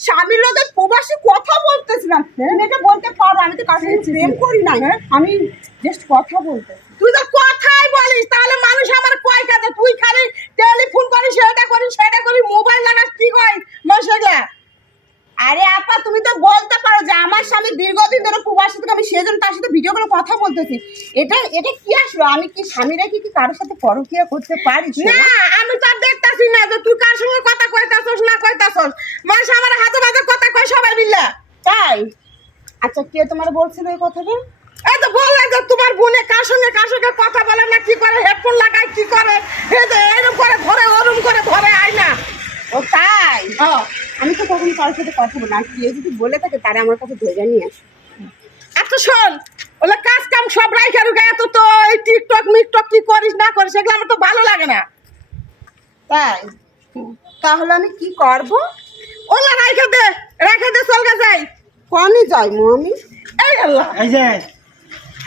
স্বামীর লোকের প্রবাসী কথা বলতেছিলাম। তুমি এটা বলতে পারো আমি তো কাছে প্রেম করি না আমি জাস্ট কথা বলতে তুই তো কথাই বলিস তাহলে মানুষ আমার কয় কাজে তুই খালি টেলিফোন করিস সেটা করিস সেটা করিস মোবাইল লাগাস কি কই মশলা আরে আপা তুমি তো বলতে পারো যে আমার স্বামী দীর্ঘদিন ধরে প্রবাসী থেকে আমি সেজন্য তার সাথে ভিডিও করে কথা বলতেছি। এটা এটা কি আসলো? আমি কি স্বামীরা কি কি কারোর সাথে পরকিয়া করতে পারি? না আমি তো দেখতাছি না যে তুই কার সঙ্গে কথা কইতাছস না কইতাছস। মানুষ আমার হাতে হাতে কথা কয় সবাই মিলে। তাই? আচ্ছা কে তোমার বলছিল এই কথাটা? এই তো বললে যে তোমার বোনে কার সঙ্গে কার সঙ্গে কথা বলে না কি করে হেডফোন লাগায় কি করে এই যে এরকম করে ধরে ওরম করে ধরে আয় না ও তাই আমি তো কখনো কারোর সাথে কথা বলি না। আর কেউ যদি বলে থাকে তারা আমার কাছে ধরে নিয়ে আসে। এত শোন ওলা কাজ কাম সব রাইখা রুখা এত তো এই টিকটক মিকটক কি করিস না করিস এগুলো আমার তো ভালো লাগে না। তাই? তাহলে আমি কি করব? ওলা রাইখা দে রাইখা দে চলগা যাই। কমই যাই মো আমি এই আল্লাহ। এই যে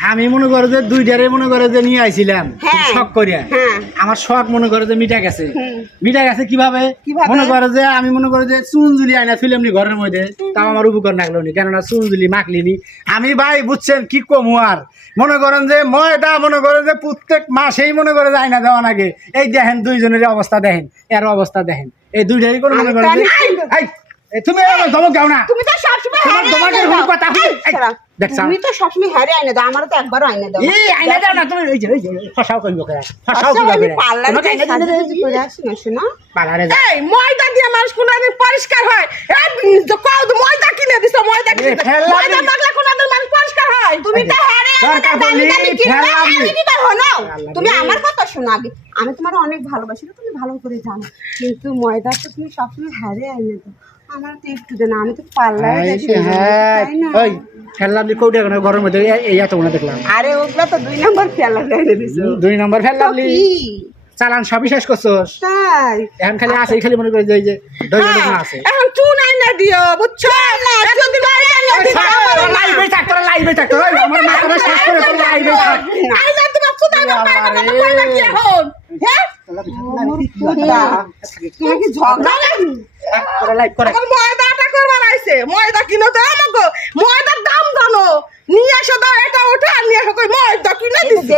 আমি মনে করো যে দুই দুইটারে মনে করে যে নিয়ে আইছিলাম। হ্যাঁ। শখ করিয়া। হ্যাঁ। আমার শখ মনে করে যে মিটা গেছে। মিটা গেছে কীভাবে? মনে করে যে আমি মনে করে যে চুন জুলি আইনা ফিল্ম নি ঘরের মধ্যে তাও আমার উপকার লাগল নি কেননা চুন জুলি মাখলিনি আমি ভাই বুঝছেন কি কম আর? মনে করেন যে ময়দা মনে করে যে প্রত্যেক মাসেই মনে করে যে আইনা দেওয়া নাকি এই দেখেন দুইজনের অবস্থা দেখেন এর অবস্থা দেখেন। এই দুইটারই কোনো মনে আমি তুমি ধমক দাও না তুমি তো সবসময় তোমাকে। কথা? তুমি তো সবসময় আইনে দাও আমারও তো একবারও আইনে দাও এই আইনা দাও না তুমি যে ফসাও ফসাও কইব করে পার্লারে আইনা আসি না, শোনো। পার্লারে যাও এই ময়দা দিয়ে মানুষ কোনদিন পরিষ্কার হয় এই কও ময়দা কিনে দিছো ময়দা কিনে ময়দা নি। মাখলে কোনদিন মানুষ পরিষ্কার হয় তুমি তো দরকার ফেললাম তুমি আমার কথা শোনো আগে। আমি তোমার অনেক ভালোবাসি তুমি ভালো করে জানো। কিন্তু ময়দা তো তুমি সবসময় হারে আমার তো একটু দেনা আমি তো সে, হ্যাঁ। না? ওই ফেললাম দি কোটি এখন ঘরের মধ্যে এই- এই এত মনে দেখলাম। আরে ওগুলো তো দুই নম্বর দুই নম্বর ফেললাম চালান সবই শেষ করছস। তাই। এখন খালি আছে খালি মনে করে যে এই যে দই হ্যাঁ, না আছে। এখন চুন আইনা দিও বুঝছ? না যদি আইনা দিও আমারও না। লাইভে থাক তোরা লাইভে থাক তোরা আমার মাথাটা শেষ করে তোরা লাইভে থাক আইনা তোমার চুন তো কি এখন হ্যাঁ করে ময়দাটা করবার আইছে ময়দা কিনো তো আমাকে ময়দার দাম জানো নিয়ে আসো দাও এটা ওটা নিয়ে আসো কই ময়দা কিনে দিছি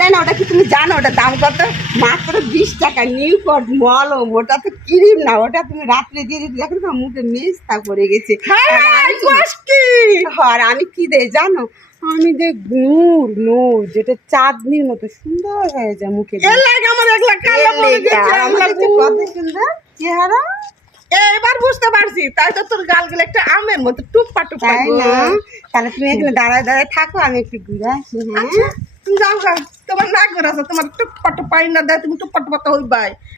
দেয় না ওটা কি? তুমি জানো ওটা দাম কত মাত্র বিশ টাকা নিউ কট মলম ওটা তো ক্রিম না ওটা তুমি রাত্রে দিয়ে দিতে দেখো না মুখে মেস্তা পড়ে গেছে আর আমি কি দেই জানো? আমি দেখ নূর নূর যেটা চাঁদনির মতো সুন্দর হয়ে যায় মুখে কত সুন্দর চেহারা। এবার বুঝতে পারছি তাই তো তোর গালগুলো একটা আমের মতো টুপা টুপা না? তাহলে তুমি এখানে দাঁড়ায় দাঁড়ায় থাকো আমি একটু ঘুরে আসি হ্যাঁ তুমি যাও তোমার না করে তোমার টুপা টুপা না দেয় তুমি টুপা টুপা তো হইবাই।